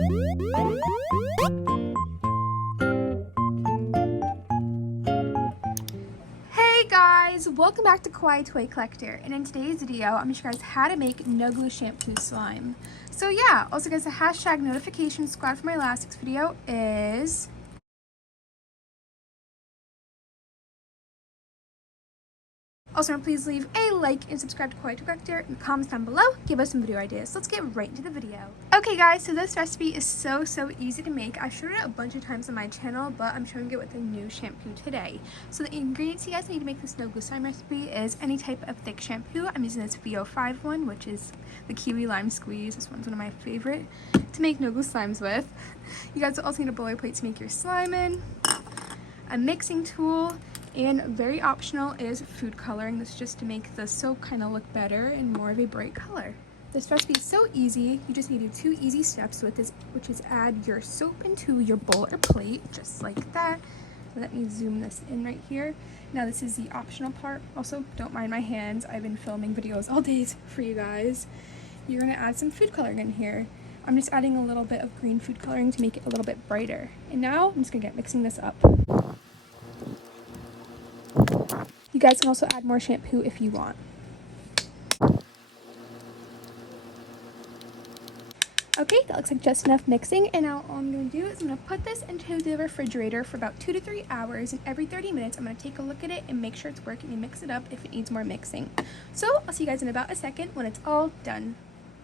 Hey guys, welcome back to Kawaii Toy Collector, and in today's video I'm going to show you guys how to make no glue shampoo slime. So yeah, also guys, the hashtag notification squad for my last video is also, please leave a like and subscribe to Kawaii Toy Collector in the comments down below. Give us some video ideas. Let's get right into the video. Okay guys, so this recipe is so easy to make. I've showed it a bunch of times on my channel, but I'm showing it with a new shampoo today. So the ingredients you guys need to make this no glue slime recipe is any type of thick shampoo. I'm using this VO5 one, which is the kiwi lime squeeze. This one's one of my favorite to make no glue slimes with. You guys will also need a boiler plate to make your slime in, a mixing tool, and very optional is food coloring. This is just to make the soap kind of look better and more of a bright color. This recipe is so easy. You just need 2 easy steps with this, which is add your soap into your bowl or plate, just like that. Let me zoom this in right here. Now this is the optional part. Also, don't mind my hands. I've been filming videos all day for you guys. You're gonna add some food coloring in here. I'm just adding a little bit of green food coloring to make it a little bit brighter. And now I'm just gonna get mixing this up. You guys can also add more shampoo if you want. Okay, that looks like just enough mixing, and now all I'm going to do is I'm going to put this into the refrigerator for about 2 to 3 hours, and every 30 minutes I'm going to take a look at it and make sure it's working and mix it up if it needs more mixing. So I'll see you guys in about a second when it's all done.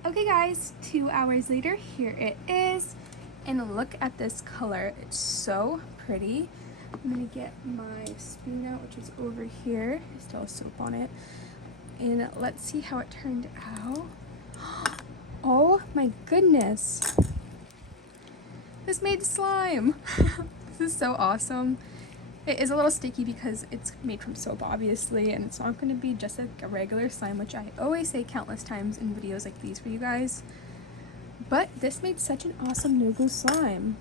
Okay guys, 2 hours later, here it is, and look at this color. It's so pretty. I'm going to get my spoon out, which is over here. I still have soap on it. And let's see how it turned out. Oh my goodness. This made slime. This is so awesome. It is a little sticky because it's made from soap, obviously, and it's not going to be just like a regular slime, which I always say countless times in videos like these for you guys. But this made such an awesome no glue slime.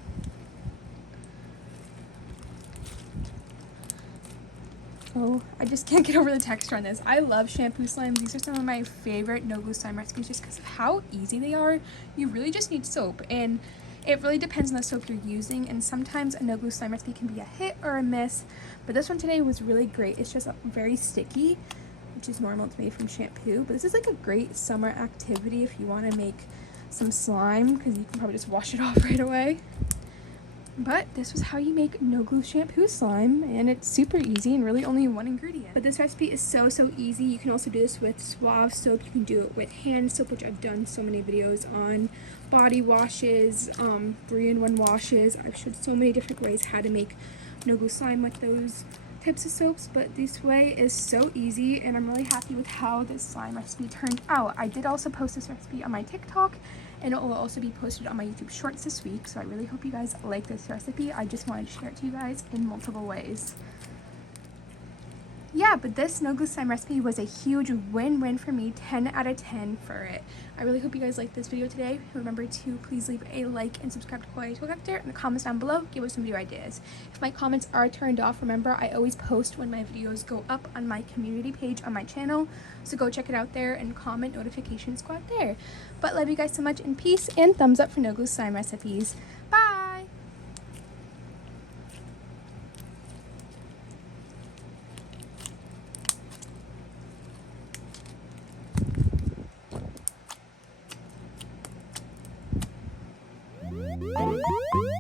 Oh, I just can't get over the texture on this. I love shampoo slimes. These are some of my favorite no glue slime recipes just because of how easy they are. You really just need soap, and it really depends on the soap you're using, and sometimes a no glue slime recipe can be a hit or a miss, but this one today was really great. It's just very sticky, which is normal to make from shampoo, but this is like a great summer activity if you want to make some slime because you can probably just wash it off right away. But this was how you make no glue shampoo slime, and it's super easy and really only one ingredient. But this recipe is so easy. You can also do this with Suave soap. You can do it with hand soap, which I've done so many videos on. Body washes, 3-in-1 washes. I've showed so many different ways how to make no glue slime with those types of soaps, but this way is so easy, and I'm really happy with how this slime recipe turned out. I did also post this recipe on my TikTok, and it will also be posted on my YouTube Shorts this week, so I really hope you guys like this recipe. I just wanted to share it to you guys in multiple ways. Yeah, but this no glue slime recipe was a huge win-win for me, 10 out of 10 for it. I really hope you guys liked this video today. Remember to please leave a like and subscribe to Kawaii Toy Collector in the comments down below. Give us some video ideas. If my comments are turned off, remember I always post when my videos go up on my community page on my channel, so go check it out there and comment notification squad there. But love you guys so much, and peace, and thumbs up for no glue slime recipes. Bye! Thank you.